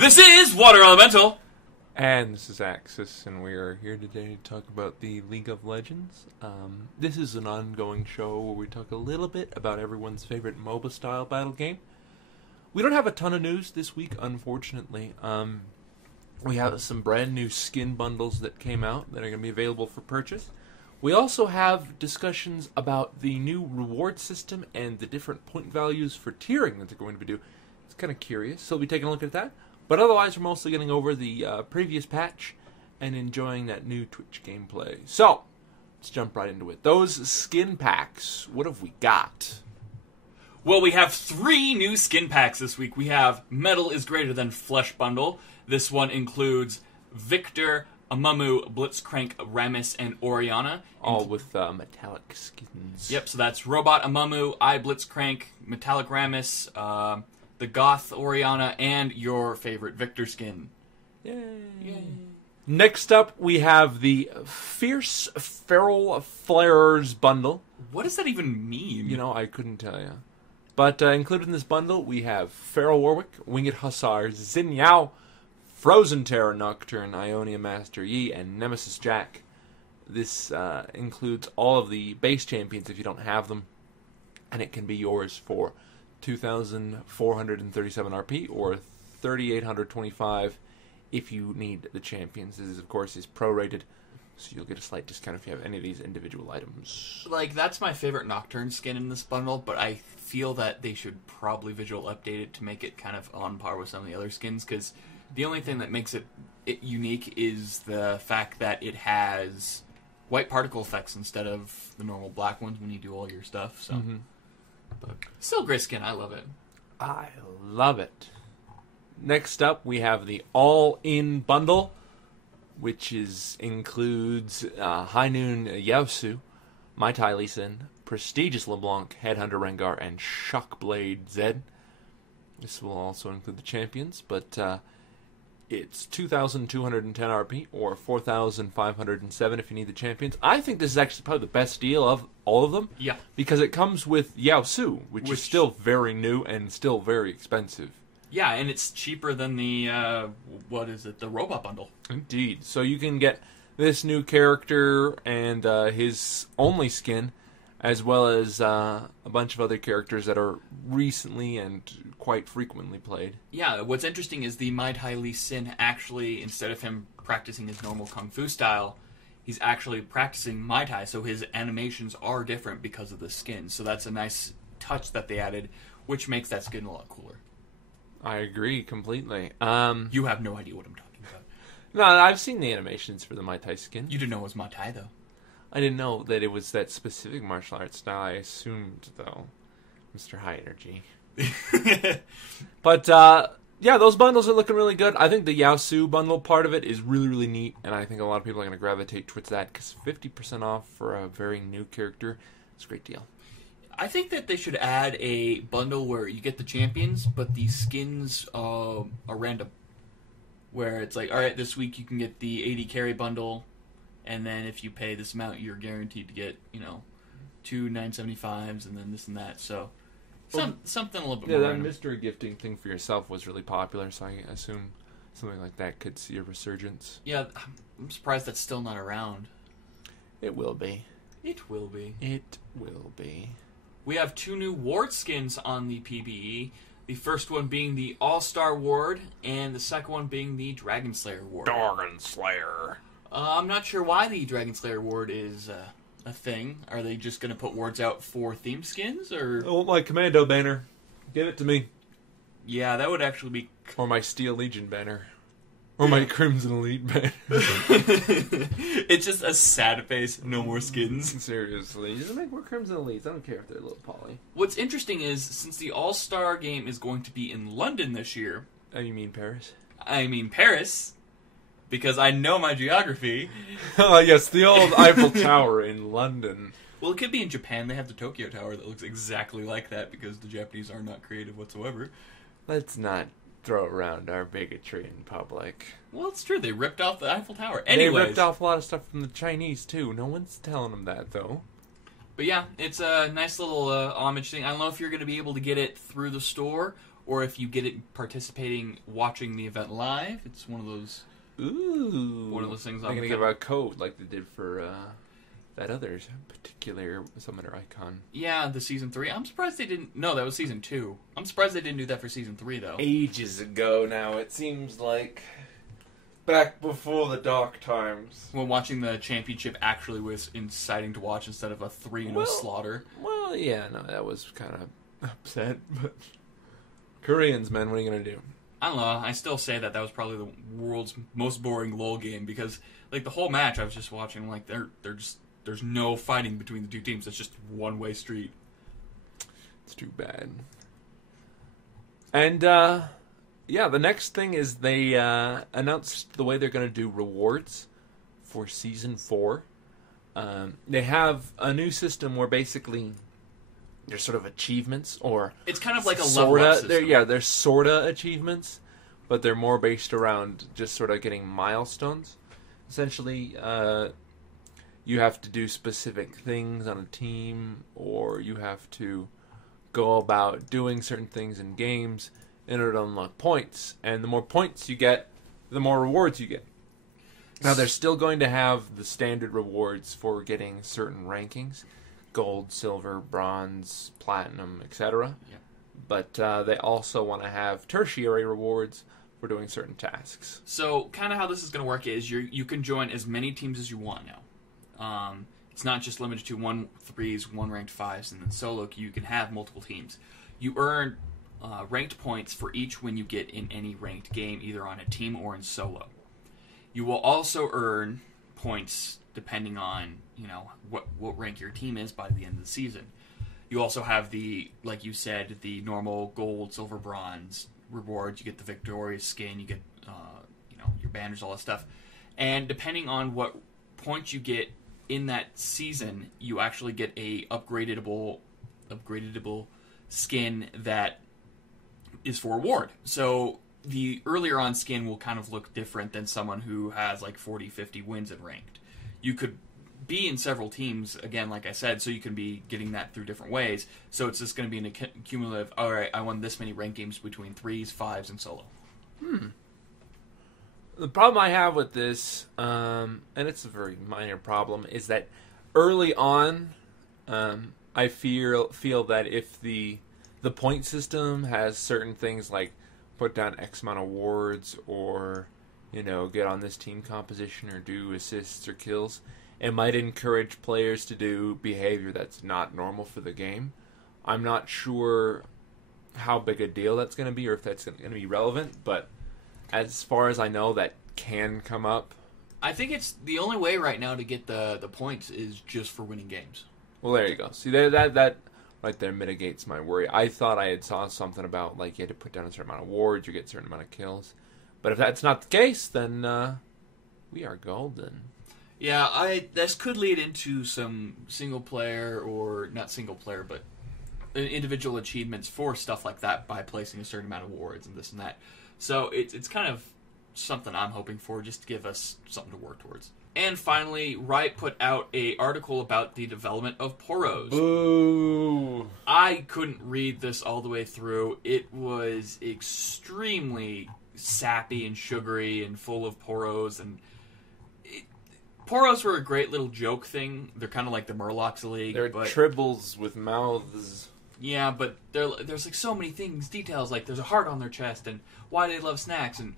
This is Water Elemental. And this is Axis, and we are here today to talk about the League of Legends. This is an ongoing show where we talk a little bit about everyone's favorite MOBA-style battle game. We don't have a ton of news this week, unfortunately. We have some brand new skin bundles that came out that are going to be available for purchase. We also have discussions about the new reward system and the different point values for tiering that they're going to do. It's kind of curious, so we'll be taking a look at that. But otherwise, we're mostly getting over the previous patch and enjoying that new Twitch gameplay. So, let's jump right into it. Those skin packs, what have we got? Well, we have 3 new skin packs this week. We have Metal is Greater Than Flesh bundle. This one includes Victor, Amamu, Blitzcrank, Rammus, and Orianna. All with metallic skins. Yep, so that's Robot Amamu, I Blitzcrank, Metallic Rammus, the Goth Orianna, and your favorite Victor skin. Yay. Yay. Next up, we have the Fierce Feral Flarers bundle. What does that even mean? You know, I couldn't tell you. But included in this bundle, we have Feral Warwick, Winged Hussars, Xin Yao, Frozen Terror Nocturne, Ionia Master Yi, and Nemesis Jack. This includes all of the base champions if you don't have them, and it can be yours for 2,437 RP or 3,825 if you need the champions. This is, of course, prorated, so you'll get a slight discount if you have any of these individual items. Like, that's my favorite Nocturne skin in this bundle, but I feel that they should probably visual update it to make it kind of on par with some of the other skins, because the only thing that makes it unique is the fact that it has white particle effects instead of the normal black ones when you do all your stuff, so... But still great skin. I love it. I love it. Next up, we have the All-In Bundle, which includes High Noon Yaosu, Mai Tai Lee Sin, Prestigious LeBlanc, Headhunter Rengar, and Shockblade Zed. This will also include the champions, but it's 2,210 RP or 4,507 if you need the champions. I think this is actually probably the best deal of all of them. Yeah. Because it comes with Yaosu, which is still very new and still very expensive. Yeah, and it's cheaper than the, the Robot Bundle. Indeed. So you can get this new character and his only skin, as well as a bunch of other characters that are recently and quite frequently played. Yeah, what's interesting is the Mai Tai Lee Sin actually, instead of him practicing his normal Kung Fu style, he's actually practicing Mai Tai, so his animations are different because of the skin. So that's a nice touch that they added, which makes that skin a lot cooler. I agree completely. You have no idea what I'm talking about. No, I've seen the animations for the Mai Tai skin. You didn't know it was Mai Tai, though. I didn't know that it was that specific martial arts style. I assumed, though, Mr. High Energy. But, yeah, those bundles are looking really good. I think the Yaosu bundle part of it is really, really neat, and I think a lot of people are going to gravitate towards that, because 50% off for a very new character is a great deal. I think that they should add a bundle where you get the champions, but the skins are random. Where it's like, alright, this week you can get the 80 carry bundle, and then if you pay this amount, you're guaranteed to get, 2 975s, and then this and that, so... something a little bit more random. That mystery gifting thing for yourself was really popular, so I assume something like that could see a resurgence. Yeah, I'm surprised that's still not around. It will be. It will be. It will be. We have 2 new ward skins on the PBE. The first one being the AllStar Ward, and the second one being the Dragon Slayer Ward. Dragon Slayer. I'm not sure why the Dragon Slayer Ward is... a thing. Are they just going to put wards out for theme skins, or... I want my Commando banner. Give it to me. Yeah, that would actually be... Or my Steel Legion banner. Or my Crimson Elite banner. It's just a sad face, no more skins. Seriously. Just make more Crimson Elites. I don't care if they're a little poly. What's interesting is, since the All-Star game is going to be in London this year... Oh, you mean Paris? I mean Paris... Because I know my geography. Yes, the old Eiffel Tower in London. Well, it could be in Japan. They have the Tokyo Tower that looks exactly like that because the Japanese are not creative whatsoever. Let's not throw around our bigotry in public. Well, it's true. They ripped off the Eiffel Tower. Anyways, they ripped off a lot of stuff from the Chinese, too. No one's telling them that, though. But yeah, it's a nice little homage thing. I don't know if you're going to be able to get it through the store or if you get it participating, watching the event live. It's one of those. Ooh. One of those things. I'm going to give out a code like they did for that other particular summoner icon. Yeah, the Season 3. I'm surprised they didn't. No, that was Season 2. I'm surprised they didn't do that for Season 3, though. Ages ago now, it seems like. Back before the dark times. When watching the championship actually was inciting to watch instead of a 3-0 slaughter. Well, yeah, no, that was kind of upset, but Koreans, man, what are you going to do? I don't know, I still say that was probably the world's most boring LoL game because, like, the whole match I was just watching, like, they're just, there's no fighting between the two teams. It's just one-way street. It's too bad. And, yeah, the next thing is they announced the way they're going to do rewards for Season 4. They have a new system where basically there's sort of achievements, or it's kind of like a level up system. They're sorta achievements, but they're more based around just sort of getting milestones. Essentially, you have to do specific things on a team, or you have to go about doing certain things in games in order to unlock points. And the more points you get, the more rewards you get. Now, they're still going to have the standard rewards for getting certain rankings. Gold, silver, bronze, platinum, etc. Yeah. But they also want to have tertiary rewards for doing certain tasks. So, kind of how this is going to work is you can join as many teams as you want now. It's not just limited to 1-3s, 1 ranked 5s, and then solo. You can have multiple teams. You earn ranked points for each win you get in any ranked game, either on a team or in solo. You will also earn points depending on, what rank your team is by the end of the season. You also have the, like you said, the normal gold, silver, bronze rewards. You get the victorious skin, you get, your banners, all that stuff. And depending on what points you get in that season, you actually get a upgradable skin that is for reward. So the earlier on skin will kind of look different than someone who has like 40, 50 wins in ranked. You could be in several teams, again, like I said, so you can be getting that through different ways. So it's just going to be an cumulative, all right, I won this many ranked games between 3s, 5s, and solo. The problem I have with this, and it's a very minor problem, is that early on, I feel that if the point system has certain things like put down X amount of awards, or get on this team composition, or do assists or kills, it might encourage players to do behavior that's not normal for the game. I'm not sure how big a deal that's going to be, or if that's going to be relevant, but as far as I know, that can come up. I think it's the only way right now to get the points is just for winning games. Well, there you go. See, that right there mitigates my worry. I thought I had saw something about, like, you had to put down a certain amount of awards, you get a certain amount of kills. But if that's not the case, then we are golden. Yeah, this could lead into some single player, or not single player, but individual achievements for stuff like that by placing a certain amount of awards and this and that. So it's kind of something I'm hoping for, just to give us something to work towards. And finally, Riot put out an article about the development of Poros. Boo! I couldn't read this all the way through. It was extremely sappy and sugary and full of Poros. And Poros were a great little joke thing. They're kind of like the Murlocs League. They're tribbles with mouths. Yeah, but there's like so many things, details, like there's a heart on their chest and why they love snacks. And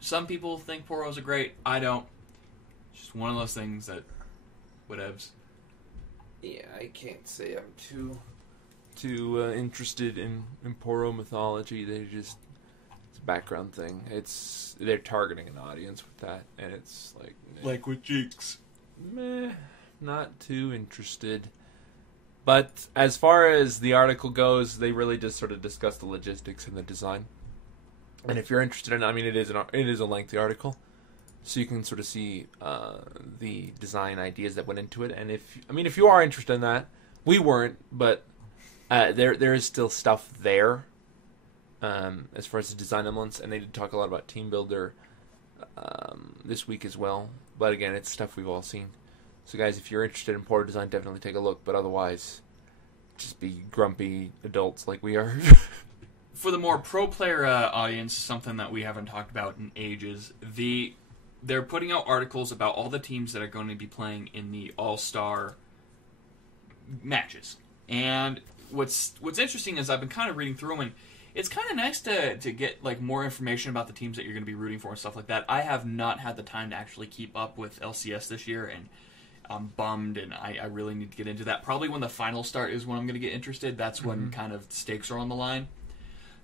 some people think Poros are great. I don't. Just one of those things that whatevs. Yeah, I can't say I'm too interested in Poro mythology. It's a background thing. They're targeting an audience with that, and it's like with Jinx. Meh, not too interested. But as far as the article goes, they really just sort of discuss the logistics and the design. And if you're interested in, it is a lengthy article. So you can sort of see the design ideas that went into it, and if you are interested in that, we weren't, but there is still stuff there as far as the design elements, and they did talk a lot about Team Builder this week as well. But again, it's stuff we've all seen. So guys, if you're interested in port design, definitely take a look. But otherwise, just be grumpy adults like we are. For the more pro player audience, something that we haven't talked about in ages, they're putting out articles about all the teams that are going to be playing in the AllStar matches. And what's interesting is I've been kind of reading through them, and it's kind of nice to get like more information about the teams that you're going to be rooting for and stuff like that. I have not had the time to actually keep up with LCS this year, and I'm bummed, and I really need to get into that. Probably when the finals start is when I'm going to get interested. That's when kind of stakes are on the line.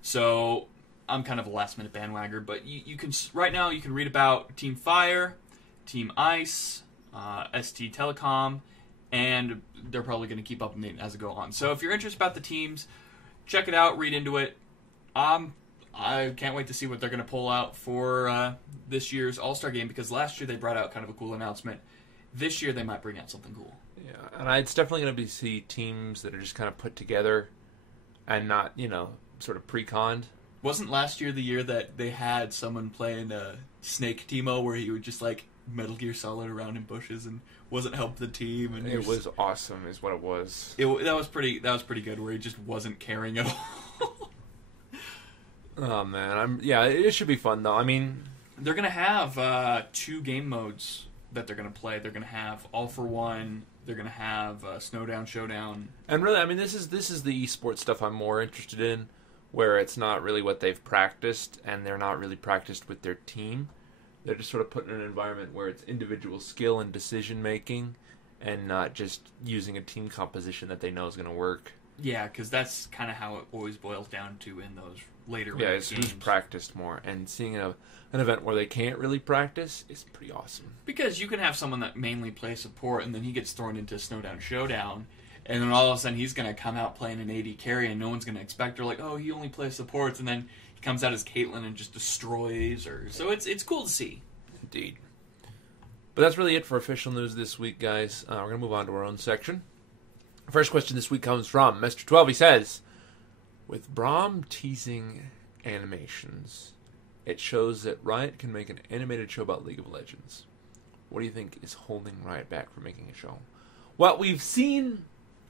So I'm kind of a last-minute bandwagger, but you can right now you can read about Team Fire, Team Ice, ST Telecom, and they're probably going to keep updating as it go on. So if you're interested about the teams, check it out, read into it. I can't wait to see what they're going to pull out for this year's All-Star game, because last year they brought out kind of a cool announcement. This year they might bring out something cool. Yeah, and it's definitely going to be see teams that are just kind of put together and not, sort of pre-conned. Wasn't last year the year that they had someone playing Snake Teemo where he would just like Metal Gear Solid around in bushes and wasn't help the team? And it was awesome, is what it was. That was pretty good, where he just wasn't caring at all. Oh man, it should be fun though. I mean, they're gonna have 2 game modes that they're gonna play. They're gonna have All for One. They're gonna have Snowdown Showdown. And really, I mean, this is the esports stuff I'm more interested in, where it's not really what they've practiced, and they're not really practiced with their team. They're just sort of put in an environment where it's individual skill and decision making, and not just using a team composition that they know is going to work. Yeah, because that's kind of how it always boils down to in those later it's games. who's practiced more, and seeing an event where they can't really practice is pretty awesome. Because you can have someone that mainly plays support, and then he gets thrown into Snowdown Showdown, and then all of a sudden he's going to come out playing an AD carry, and no one's going to expect her, like, oh, he only plays supports, and then he comes out as Caitlyn and just destroys her. So it's cool to see. Indeed. But that's really it for official news this week, guys. We're going to move on to our own section. First question this week comes from Mr. 12. He says, with Braum teasing animations, it shows that Riot can make an animated show about League of Legends. What do you think is holding Riot back from making a show? Well, we've seen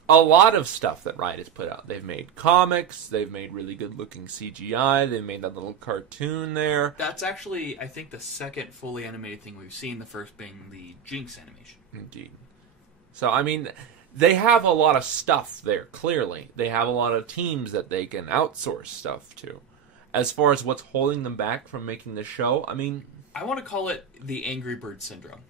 a lot of stuff that Riot has put out. They've made comics, they've made really good-looking CGI, they've made that little cartoon there. That's actually, I think, the second fully animated thing we've seen, the first being the Jinx animation. Indeed. So, I mean, they have a lot of stuff there, clearly. They have a lot of teams that they can outsource stuff to. As far as what's holding them back from making the show, I mean, I want to call it the Angry Bird syndrome,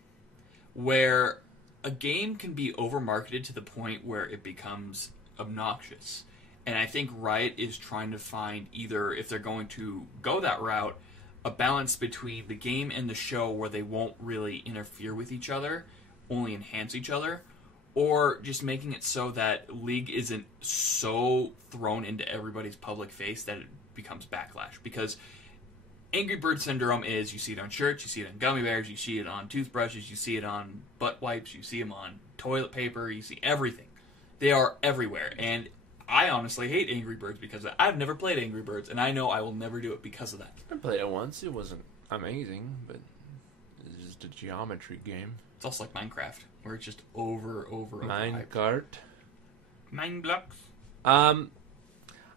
where a game can be over-marketed to the point where it becomes obnoxious. And I think Riot is trying to find either, if they're going to go that route, a balance between the game and the show where they won't really interfere with each other, only enhance each other, or just making it so that League isn't so thrown into everybody's public face that it becomes backlash. Because Angry Bird syndrome is, you see it on shirts, you see it on gummy bears, you see it on toothbrushes, you see it on butt wipes, you see them on toilet paper, you see everything. They are everywhere. And I honestly hate Angry Birds because of that. I've never played Angry Birds, and I know I will never do it because of that. I played it once. It wasn't amazing, but it's just a geometry game. It's also like Minecraft, where it's just over. Minecart. Mine blocks.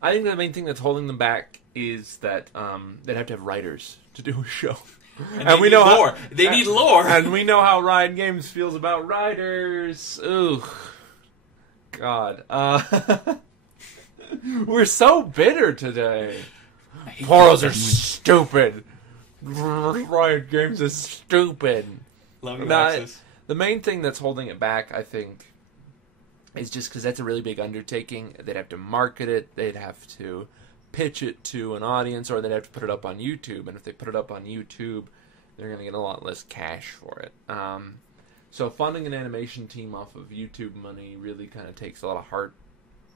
I think the main thing that's holding them back is that they'd have to have writers to do a show. And we know lore. They need lore. And we know how Riot Games feels about writers. Ooh. God. We're so bitter today. Portals are stupid. Riot Games is stupid. Love you, Axis. The main thing that's holding it back, I think, is just because that's a really big undertaking. They'd have to market it. They'd have to pitch it to an audience, or they'd have to put it up on YouTube. And if they put it up on YouTube, they're going to get a lot less cash for it. So funding an animation team off of YouTube money really kind of takes a lot of heart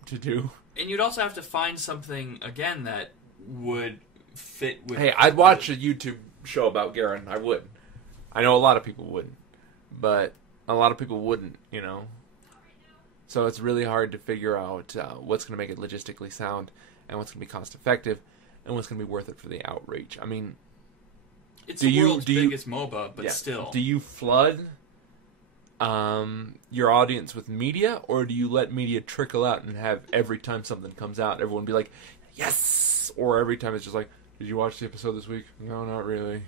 to do. And you'd also have to find something, again, that would fit with... Hey, I'd watch a YouTube show about Garen. I would. I know a lot of people would. But a lot of people wouldn't, you know. So it's really hard to figure out what's going to make it logistically sound, and what's going to be cost effective, and what's going to be worth it for the outreach. I mean, it's the world's biggest MOBA, but still. Do you flood your audience with media, or do you let media trickle out and have every time something comes out, everyone be like, yes, or every time it's just like, did you watch the episode this week? No, not really.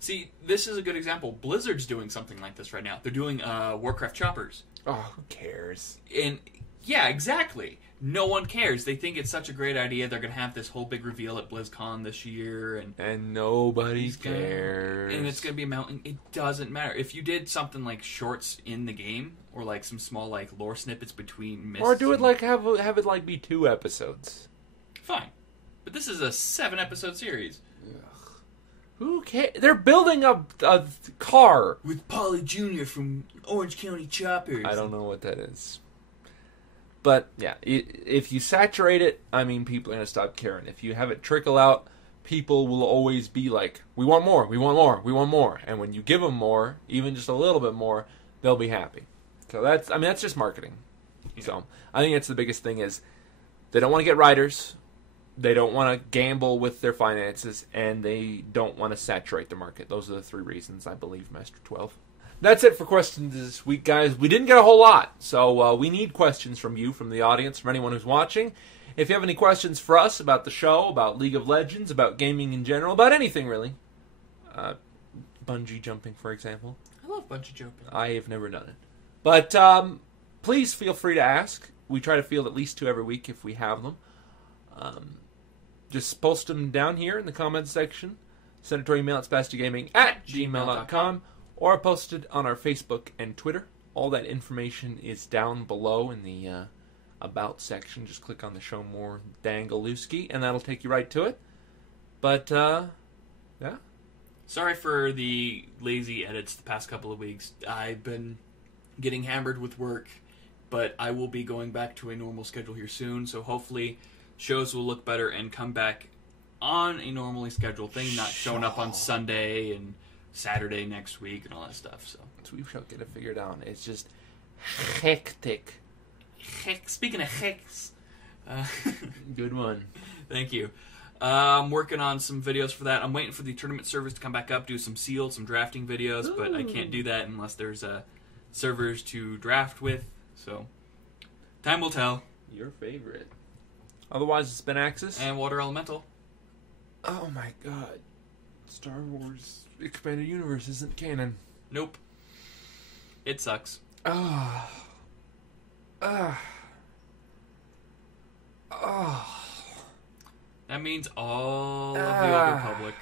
See, this is a good example. Blizzard's doing something like this right now. They're doing Warcraft Choppers. Oh, who cares? And yeah, exactly. No one cares. They think it's such a great idea. They're going to have this whole big reveal at BlizzCon this year. And nobody cares. And it's going to be a mountain. It doesn't matter. If you did something like shorts in the game, or like some small like lore snippets between mists. Or do it like, have it like be 2 episodes. Fine. But this is a 7-episode series. Ugh. Who cares? They're building a car. With Polly Jr. from Orange County Choppers. I don't know what that is. But, yeah, if you saturate it, I mean, people are going to stop caring. If you have it trickle out, people will always be like, we want more, we want more, we want more. And when you give them more, even just a little bit more, they'll be happy. So that's just marketing. Yeah. So I think that's the biggest thing is they don't want to get writers, they don't want to gamble with their finances, and they don't want to saturate the market. Those are the 3 reasons, I believe, Master 12. That's it for questions this week, guys. We didn't get a whole lot, so we need questions from you, from the audience, from anyone who's watching. If you have any questions for us about the show, about League of Legends, about gaming in general, about anything really, bungee jumping, for example. I love bungee jumping. I have never done it. But please feel free to ask. We try to field at least 2 every week if we have them. Just post them down here in the comments section. Send it to our email at spastygaming@gmail.com. Or post it on our Facebook and Twitter. All that information is down below in the About section. Just click on the Show More Dangalooski, and that'll take you right to it. But, yeah. Sorry for the lazy edits the past couple of weeks. I've been getting hammered with work, but I will be going back to a normal schedule here soon, so hopefully shows will look better and come back on a normally scheduled thing, not showing up on Sunday and Saturday next week and all that stuff. So we shall get it figured out. It's just hectic. Speaking of hex, good one. Thank you. I'm working on some videos for that. I'm waiting for the tournament servers to come back up, do some sealed, some drafting videos. Ooh. But I can't do that unless there's servers to draft with. So time will tell. Your favorite. Otherwise, it's been Axis and Water Elemental. Oh my God. Star Wars Expanded Universe isn't canon. Nope. It sucks. That means all of the Old Republic